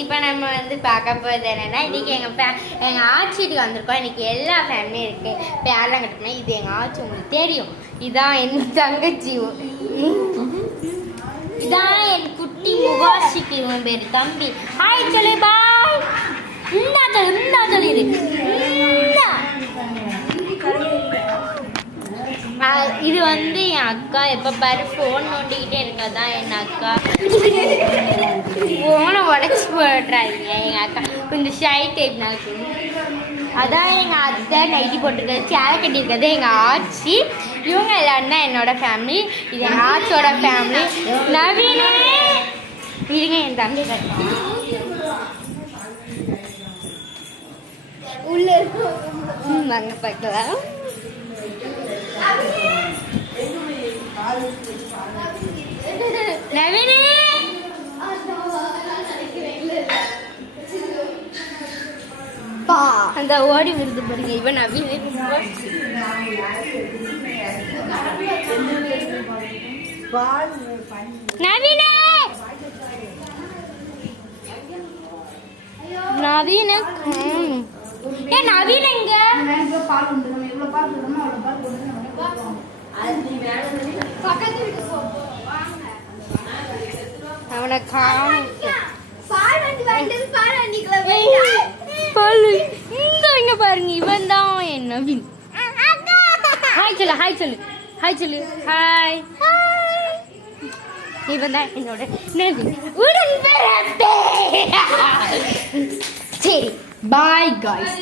இப்போ நம்ம வந்து பார்க்க போகிறது என்னென்னா இன்றைக்கி எங்கள் ஆட்சி வீட்டுக்கு வந்திருக்கோம். இன்றைக்கி எல்லா ஃபேமிலியும் இருக்குது. இப்போ யாரெல்லாம் கட்டுமா இது எங்கள் ஆட்சி உங்களுக்கு தெரியும். இதான் என் தங்கச்சி, இதான் என் குட்டி முகாஷிக்கு இவன் பேர் தம்பி. ஹாய் சொல்லு, பாய். இந்தா சொல்லு இது வந்து என் அக்கா. எப்போ பாரு ஃபோன் நோண்டிக்கிட்டே இருக்காதான் என் அக்கா. ஃபோனை உடச்சி போடுறாங்க எங்கள் அக்கா. கொஞ்சம் ஷை டைப்னால அதான் எங்கள் அத்தை நைட்டி போட்டிருக்கிறது, சேலை கட்டியிருக்கிறது எங்கள் ஆட்சி. இவங்க எல்லாரும் தான் என்னோட ஃபேமிலி. இது எங்கள் ஆட்சியோட ஃபேமிலி. நவீனே இருங்க, என் தம்பி உள்ள வாங்க பார்க்கலாம். நவீனே அந்த ஓடி விருது பாருங்க. இவன் நவீனே. நவீனே நவீன ஏன் நவீன எங்க அவனை காணும். இங்க பாருங்க, இவன் தான் என் நவீன். ஹாய் சொல்லு, ஹாய் சொல்லு, ஹாய் சொல்லு, ஹாய். இவன் தான் என்னோட நவீன் உடன் பிறப்பே. சரி, பாய் காய்ஸ்.